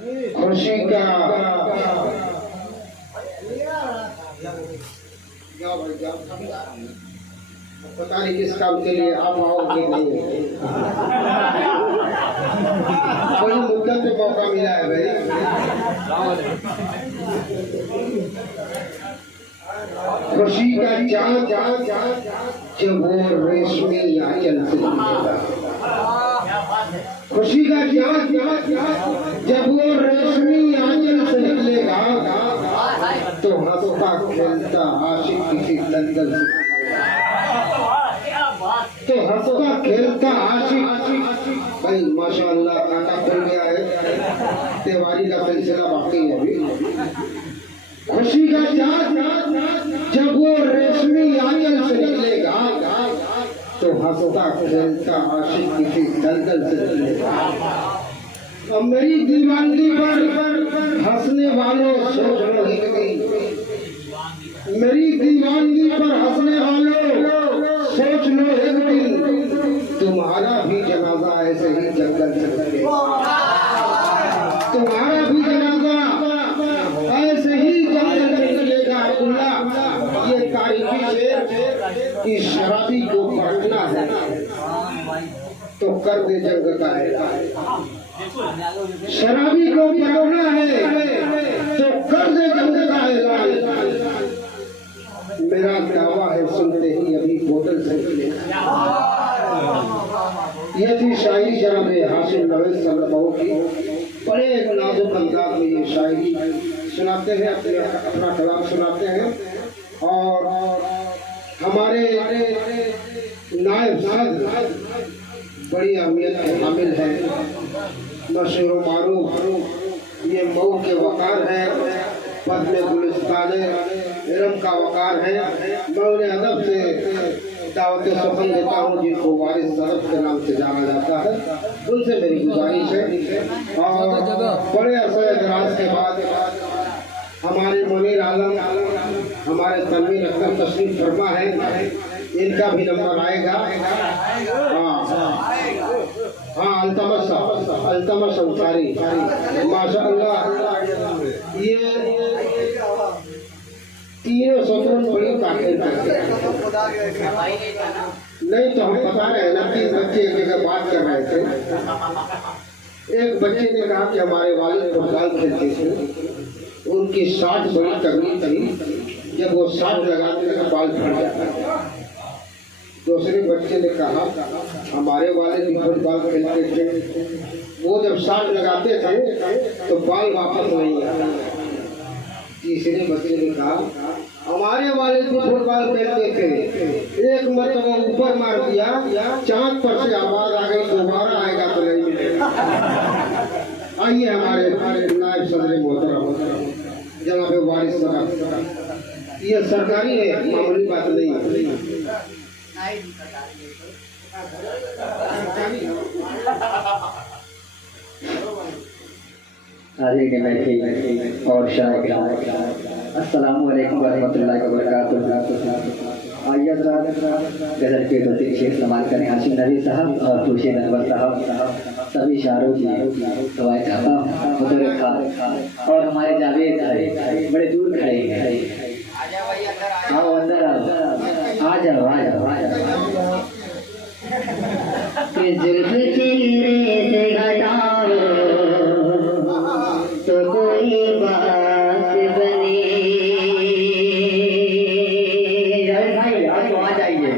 खुशी का पता नहीं किस काम के लिए आप आओगे नहीं, बड़ी मुद्दत पे मौका मिला है भाई। खुशी का चाँद जब वो रेशमी आंचल से निकलेगा, खुशी का चाँद जब वो रेशमी आंचल से निकलेगा तो हंसता खेलता आशिक किसी दंगल से, तो हंसता खेलता आशिक। भाई माशाअल्लाह कांटा खुल गया है, त्योहारी का सिलसिला बाकी है अभी। खुशी का चाँद जब वो रेशमी आंचल से निकलेगा तो हंसता खेलता आशिक किसी दलदल से निकलेगा। अब मेरी दीवानगी पर हंसने वालों सोच लो एक दिन, मेरी दीवानगी पर हंसने वालों सोच लो एक दिन, तुम्हारा भी जनाजा ऐसे ही जंगल से निकलेगा, तुम्हारा भी जनाजा ऐसे ही जंगल से निकलेगा। अब्दुल्ला ये तारीखी शेर कि शराबी को पढ़ना है तो कर दे जंग का ऐलान, शराबी को पढ़ना है तो कर दे जंग का ऐलान। मेरा दावा है सुनते ही अभी बोतल से निकलेगा। ये थी शायरी जनाब हाशिम नवेद सल्लल्लाहु की, बड़े एक नाजुक अंदाज में ये शायरी सुनाते हैं, अपना कलाम सुनाते हैं। और हमारे नायब साहब बड़ी अहमियत के हामिल है, मशहूर मारूफ ये मऊ के वकार है, पद्म गुलिस्तान इरम का वकार है। मैं उन्हें अदब से दावत सुखन देता हूँ जिनको वारिस सरफ के नाम से जाना जाता है, उनसे मेरी गुजारिश है। और बड़े अरसे दराज के बाद हमारे मुनीर आलम हमारे तनवीर अख्तर तशरीफ फरमा है, इनका भी नंबर आएगा। हाँ अल्तमस अंसारी माशाअल्लाह, ये तीनों सफर बड़ी ताकत नहीं तो हम बता रहे हैं ना, 3 बच्चे एक जगह बात कर रहे थे। एक बच्चे ने कहा कि हमारे वालिद फुटबॉल खेलते थे, उनकी शॉट बड़ी तगड़ी थी, जब वो शॉट लगाते थे बाल फट जाता। दूसरे बच्चे ने कहा हमारे वाले भी फुटबॉल खेलते थे, वो जब शॉट लगाते थे तो बाल वापस नहीं आते। तीसरे बच्चे ने कहा हमारे वाले भी फुटबॉल खेलते थे, एक मरतबा ऊपर मार दिया, चांद पर से आवाज आ गई दोबारा आएगा तो नहीं मिलेगा। आइए हमारे नायब सदर मोहतरम जनाब वारिस साहब, ये सरकारी है, मामूली बात नहीं है। हाजिर के महफिल और शायद अस्सलामु अलैकुम वरहमतुल्लाहि वबरकातुहू। आइए गज़ल के दो शेर इस्तेमाल करें। हाशिम नवी साहब और खुर्शीद अनवर साहब सभी शायरों की दुआएं चाहता हूँ। हुजूर खास और हमारे जावेद भाई बड़े दूर खड़े हैं, आओ अंदर आओ, आ जाओ आ जाओ आ जाओ। कि जुल्फ़ चेहरे से हटाओ तो कोई बात बने। भाई आप आ जाइए।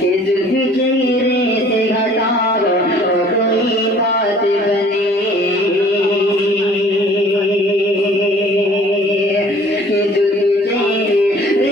कि जुल्फ़ चेहरे से हटाओ तो कोई बात बने। कि जुल्फ़ चेहरे से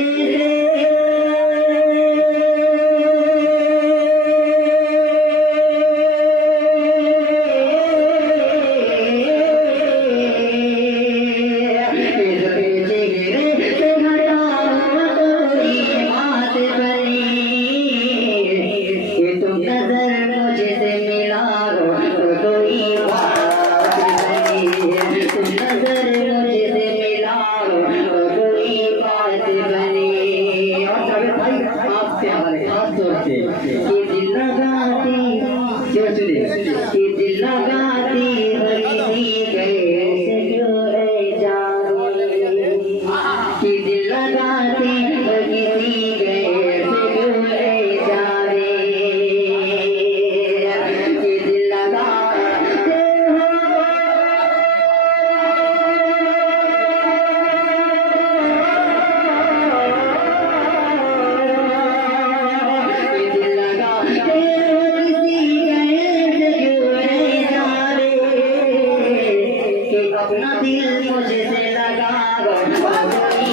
अपना दिल मुझसे लगा दो, कोई बात बने,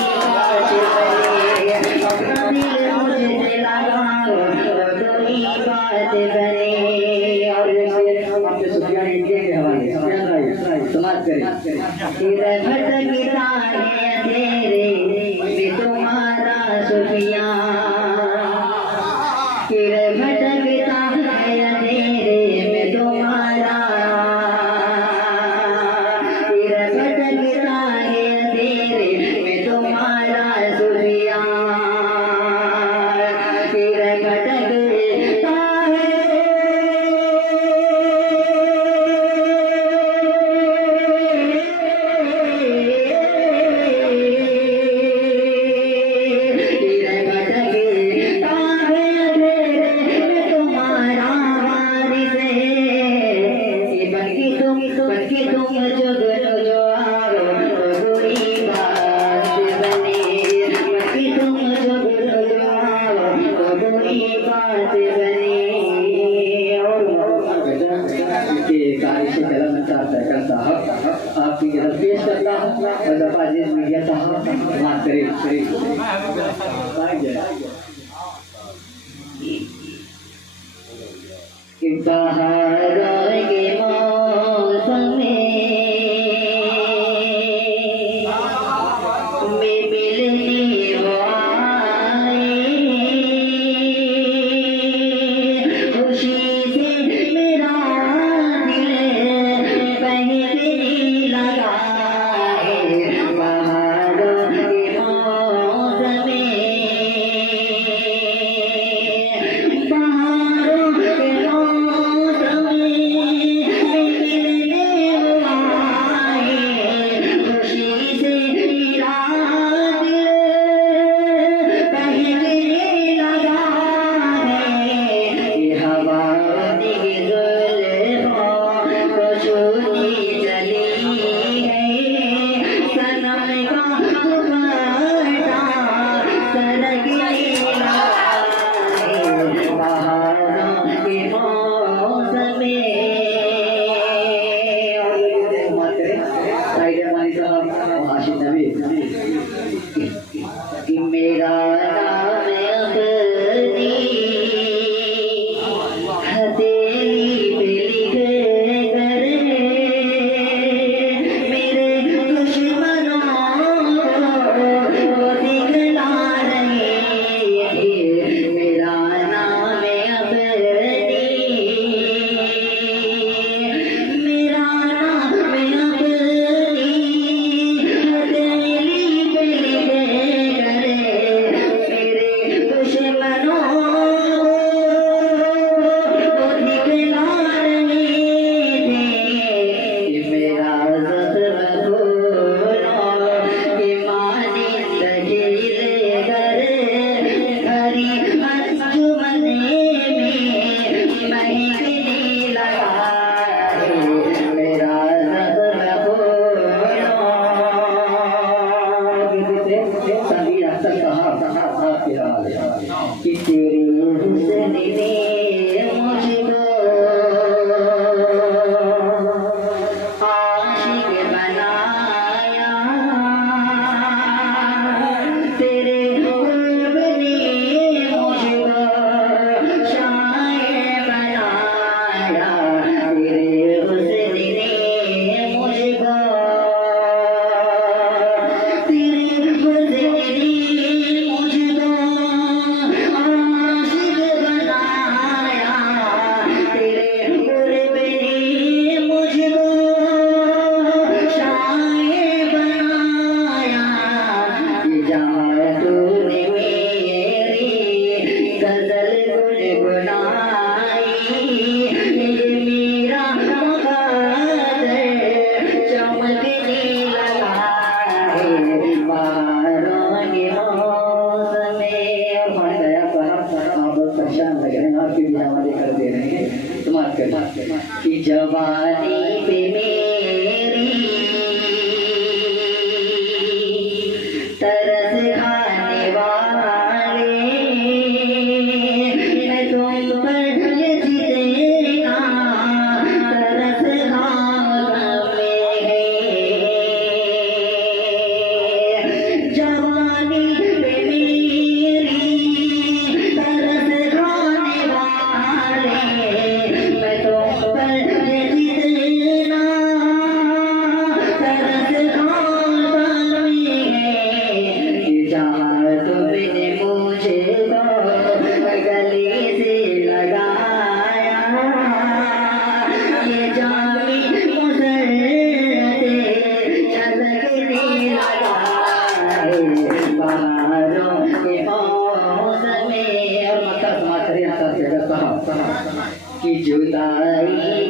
अपना दिल मुझसे लगा दो, कोई बात बने। और आपके सुफियान इंडिया के हवाले समाज करें। तेरा भटकता है तेरे में तुम्हारा सुफियान, तेरे भटकता है तेरे में तुम्हारा, तेरा भटकता है तेरे में तुम्हारा सुफियान, तेरा भटकता है। आपकी तरफ पेश करता हूँ मीडिया साहब समाज करे बहारों के मौसम में मिलने वो आए, खुशी से मेरा दिल बहकने लगा है। बहारों के मौसम में, बहारों के मौसम में मिलने वो आए, खुशी से मेरा दिल बहकने लगा है। ये हवा की जुल्फों को छूती चली है, सनम का दुपट्टा सरकने लगा है। बहारों के मौसम में। कि मेरा नाम अपनी हथेली पे लिख कर मेरे दुश्मनों को दिखला रहे थे। मेरा नाम अपनी, मेरा नाम अपनी हथेली कि जुदाई